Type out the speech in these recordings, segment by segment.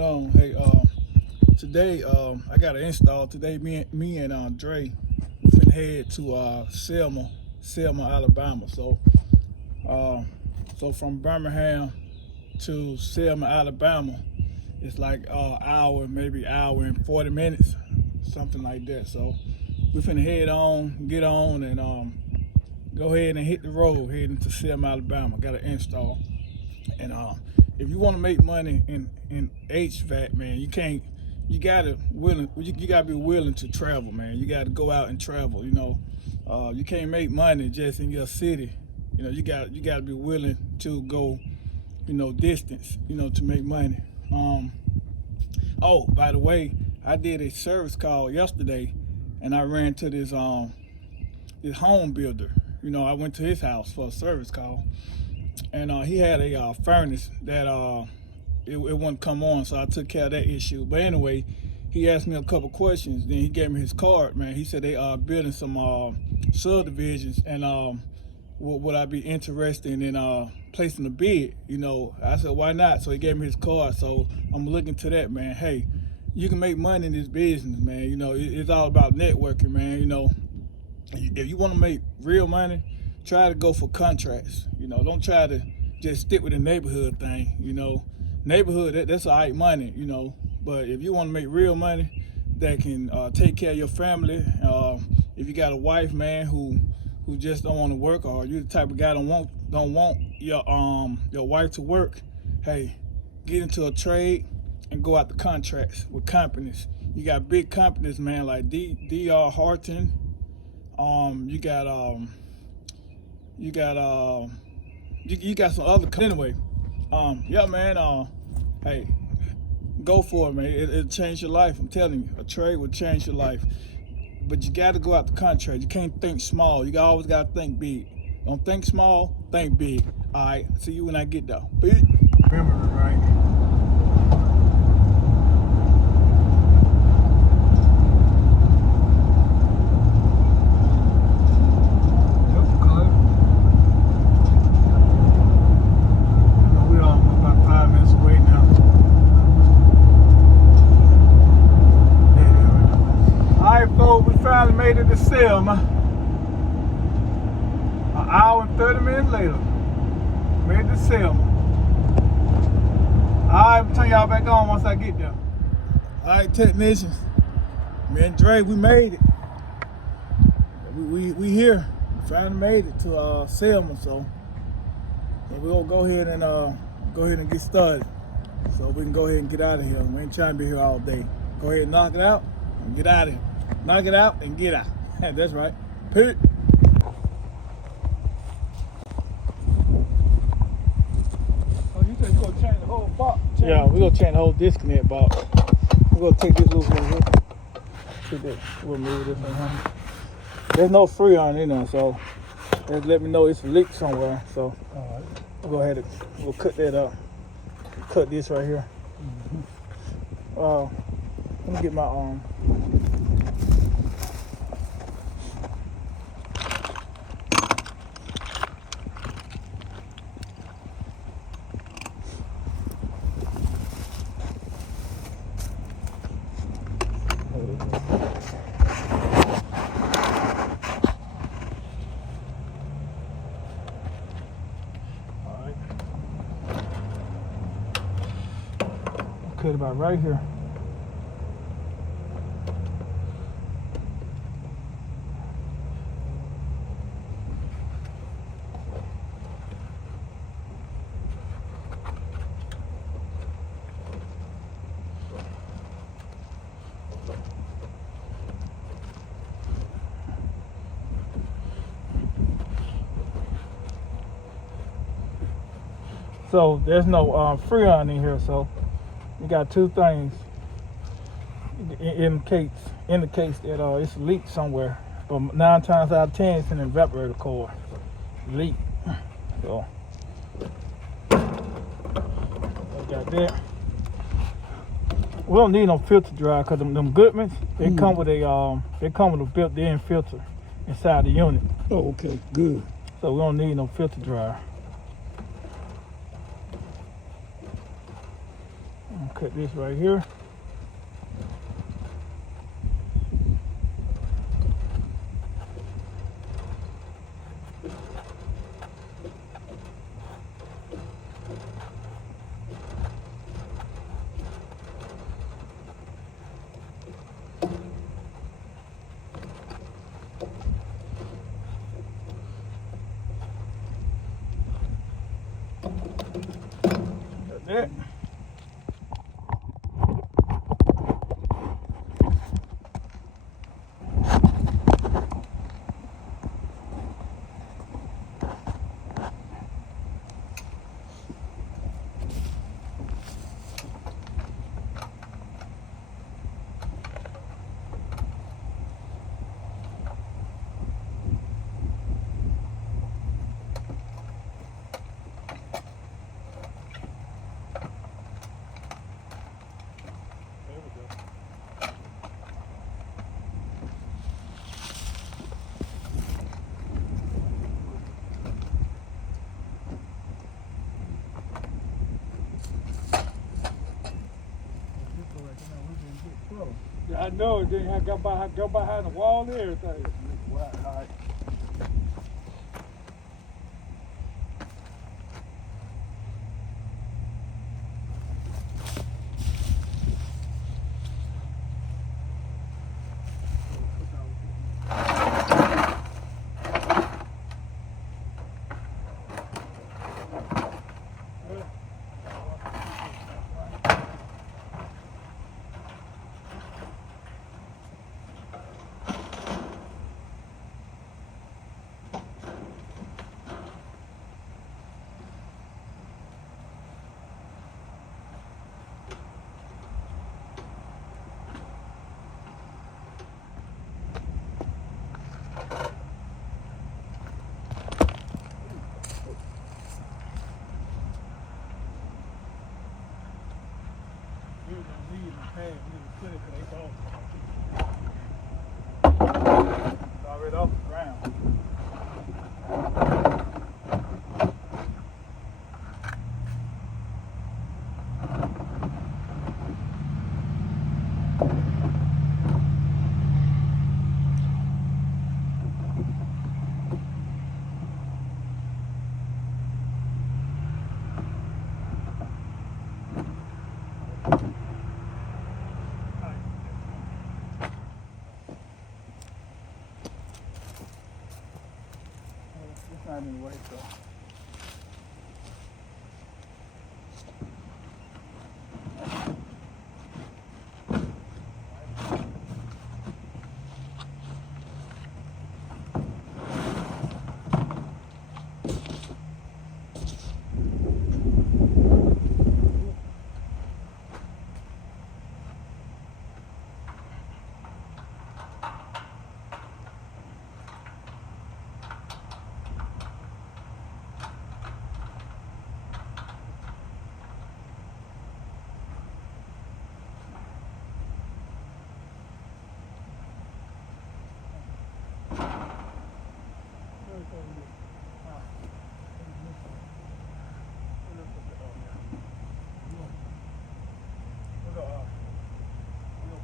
Hey, today I got an install. Today, me and Dre, we finna head to Selma, Alabama. So from Birmingham to Selma, Alabama, it's like hour, maybe hour and 40 minutes, something like that. So we finna get on, and go ahead and hit the road, heading to Selma, Alabama. Got an install, and if you want to make money in HVAC, man, you gotta be willing to travel, man. You gotta go out and travel. You can't make money just in your city. You gotta be willing to go, distance, to make money. Oh, by the way, I did a service call yesterday, and I ran to this home builder. I went to his house for a service call, and he had a furnace that it wouldn't come on, so I took care of that issue. But anyway, he asked me a couple questions. Then he gave me his card, man. He said they are building some subdivisions, and would I be interested in placing a bid? I said, why not? So he gave me his card. So I'm looking to that, man. Hey, you can make money in this business, man. It's all about networking, man. If you want to make real money, try to go for contracts. Don't try to just stick with the neighborhood thing. Neighborhood, that's all right money, but if you want to make real money that can take care of your family, if you got a wife, man, who just don't want to work, or you're the type of guy don't want your wife to work, hey, get into a trade and go out the contracts with companies. You got big companies, man, like D.R. Horton. You got some other anyway. Yeah, man. Hey, go for it, man. It'll change your life. I'm telling you, a trade will change your life. But you got to go out the contract. You can't think small. You always got to think big. Don't think small. Think big. All right. See you when I get there. Big. Remember, right? Finally made it to Selma. An hour and 30 minutes later, made it to Selma. Alright, I'll turn y'all back on once I get there. Alright, technicians, me and Dre, we made it. We here. We finally made it to Selma, so we're gonna go ahead and get started, so we can go ahead and get out of here. We ain't trying to be here all day. Go ahead and knock it out and get out of here. Knock it out and get out. That's right. Pit. Oh, you said you're going to change the whole box? Yeah, we're going to change the whole disconnect box. We're going to take this loose one here. Take that. We'll move this one. There's no Freon in there, so just let me know it's a leak somewhere. So we'll go ahead and we'll cut that up. Cut this right here. Let me get my arm. Cut about right here. So there's no Freon in here, so you got two things. It indicates that it's a leak somewhere, but 9 times out of 10 it's an evaporator core leak. So I got that. We don't need no filter dryer because them Goodmans, they come with a built-in filter inside the unit. Oh, okay, good. So we don't need no filter dryer. cut this right here. Got that. Yeah, I know. Then I go behind the wall and everything. All right. We were gonna leave the pad, we didn't put it because it's already off the ground. It's not in the way, so.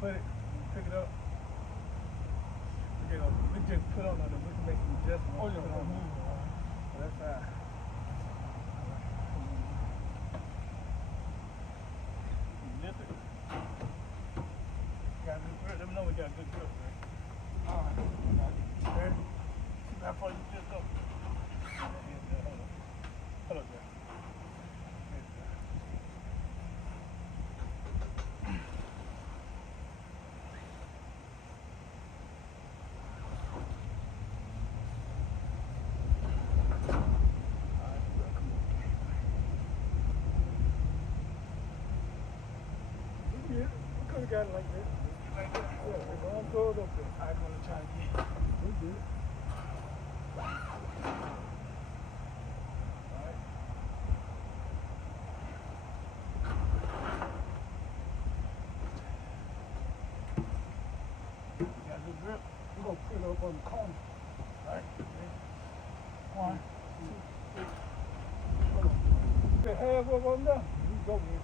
Put it, pick it up. We just put on there, we can make some adjustments. Oh, yeah, that's fine. Lift it. Got good grip. Let me know we got good grip, right? All right. Ready? See how far you just go. Hold up there. Yeah, we could have got it like this. Like this. Yeah, we're going to throw it up there. I'm going to try again. We good. Alright. Got a good grip. We're going to put it up on the corner. Alright. 1, 2, 3. Hold on. You can have one on there. You go, man.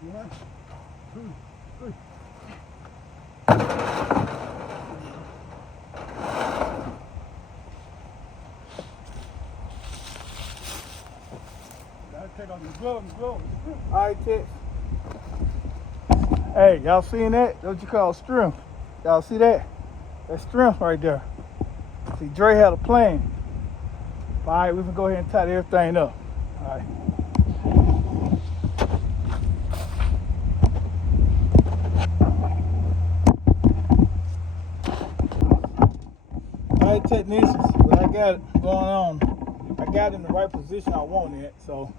Take off your gloves. All right, Tex. Hey, y'all seen that? That's what you call strength. Y'all see that? That's strength right there. See, Dre had a plan. All right, we can go ahead and tighten everything up. All right. All right, technicians, what I got going on, I got in the right position I want it, so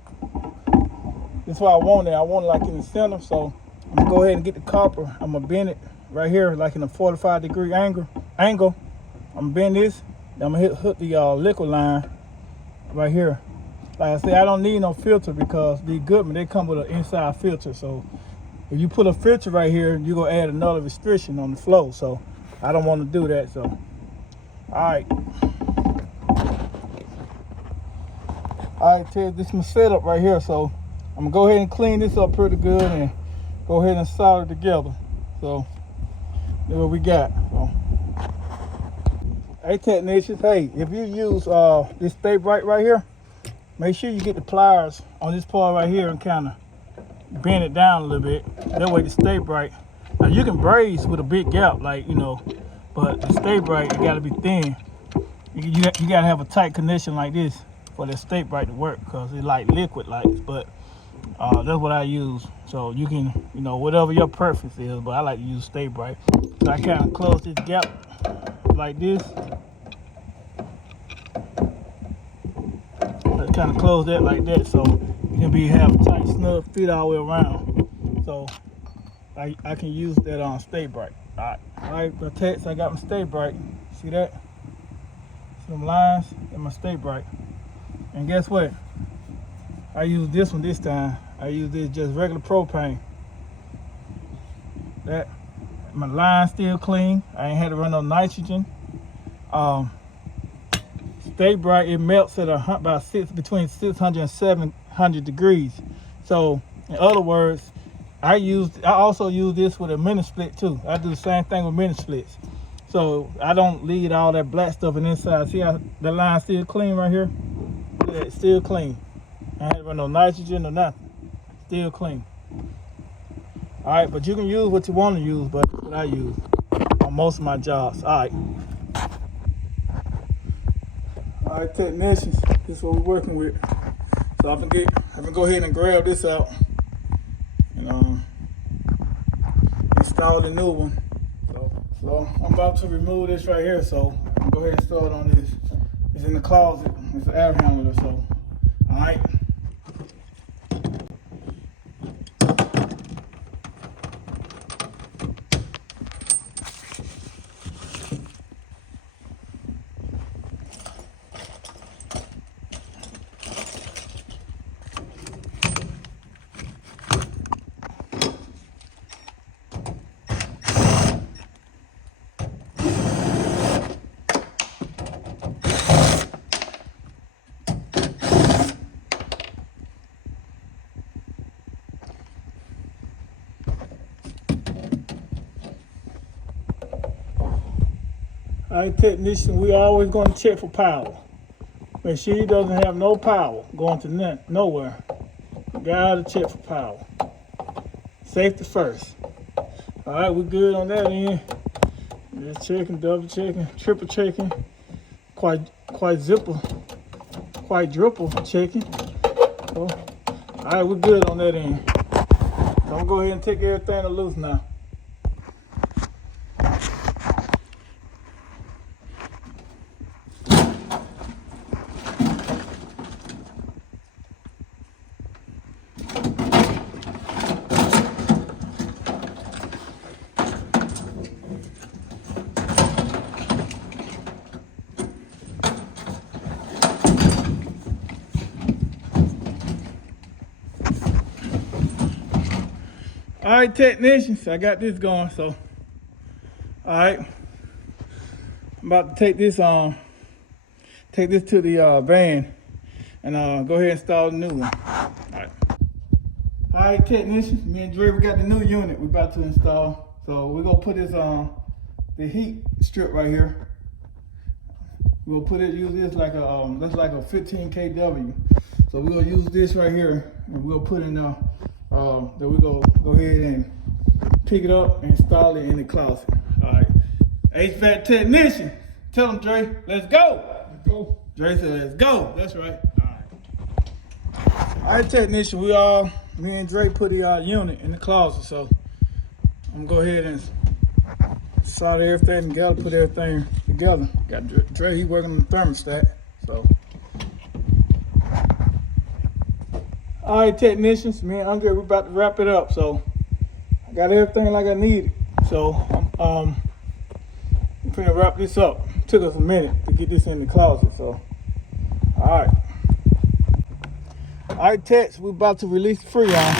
that's why I want it. I want it like in the center, so I'm gonna go ahead and get the copper. I'm gonna bend it right here, like in a 45-degree angle. I'm gonna bend this. I'm gonna hook the liquid line right here. Like I said, I don't need no filter because the Goodman, they come with an inside filter. So if you put a filter right here, you're gonna add another restriction on the flow. So I don't want to do that. So all right, Ted, this is my setup right here. So I'm gonna go ahead and clean this up pretty good and go ahead and solder it together. So that's what we got. So, hey technicians, hey, if you use this stay bright right here, make sure you get the pliers on this part right here and kind of bend it down a little bit. That way it stay bright. Now you can braze with a big gap, like, you know, but to stay bright, it gotta be thin. You gotta have a tight connection like this for the stay bright to work, because it's like liquid like, but that's what I use. So you can, you know, whatever your preference is, but I like to use stay bright. So I kind of close this gap like this. I kind of close that like that, so you can have a tight snug fit all the way around. So I can use that stay bright. All right, my text, I got my stay bright. See that? See them lines and my stay bright. And guess what? I use this one this time. I use this just regular propane. That my line still clean. I ain't had to run no nitrogen. Stay bright, it melts at between 600 and 700 degrees. So in other words, I also use this with a mini split too. I do the same thing with mini splits. So I don't leave all that black stuff in inside. See how the line still clean right here? Look at that, still clean. I ain't run no nitrogen or nothing. Still clean. All right, but you can use what you want to use, but what I use on most of my jobs. All right, technicians, this is what we're working with. So I'm gonna go ahead and grab this out and install the new one. So I'm about to remove this right here. So I'm gonna go ahead and start on this. It's in the closet. It's an air handler. So all right. All right, technician, we always going to check for power. Make sure he doesn't have no power going to nowhere. Gotta check for power. Safety first. All right, we're good on that end. Just checking, double checking, triple checking, quadruple checking. So, all right, we're good on that end. So I'm gonna go ahead and take everything loose now. All right, technicians, I got this going. So, all right, I'm about to take this to the van and go ahead and install the new one. All Alright, technicians, me and Dre, we got the new unit we about to install. So we're gonna put this on the heat strip right here. We'll put it, use this like a that's like a 15 kW. So we're gonna use this right here, and we'll put in there. Then we go ahead and pick it up and install it in the closet. All right, HVAC technician, tell them, Dre, let's go. Let's go. Dre said, let's go. That's right. All right, technician, me and Dre put the unit in the closet, so I'm gonna go ahead and solder everything together, put everything together. Got Dre, he working on the thermostat, so. All right, technicians, me and Andre, we're about to wrap it up, so I got everything like I needed. So I'm finna wrap this up. Took us a minute to get this in the closet, so. All right. All right, techs, we're about to release the Freon.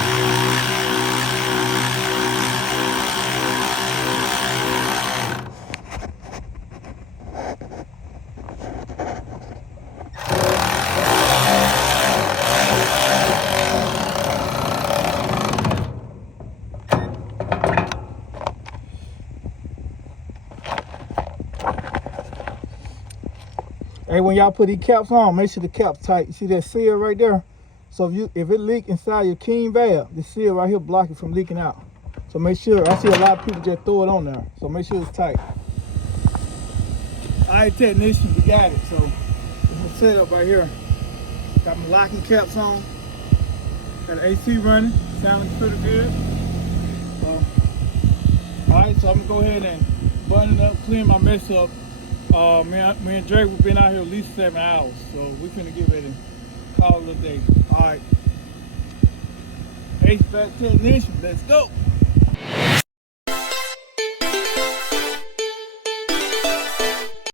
Hey, when y'all put these caps on, make sure the cap's tight. You see that seal right there? So if it leak inside your keen valve, the seal right here block it from leaking out. So make sure, I see a lot of people just throw it on there. So make sure it's tight. All right, technician, we got it. So it's a setup right here. Got my locking caps on. Got the AC running, sounding pretty good. All right, so I'm gonna go ahead and button it up, clean my mess up. Me and Dre, we've been out here at least 7 hours, so we finna get ready to call it a day. All right, HVAC technician, let's go.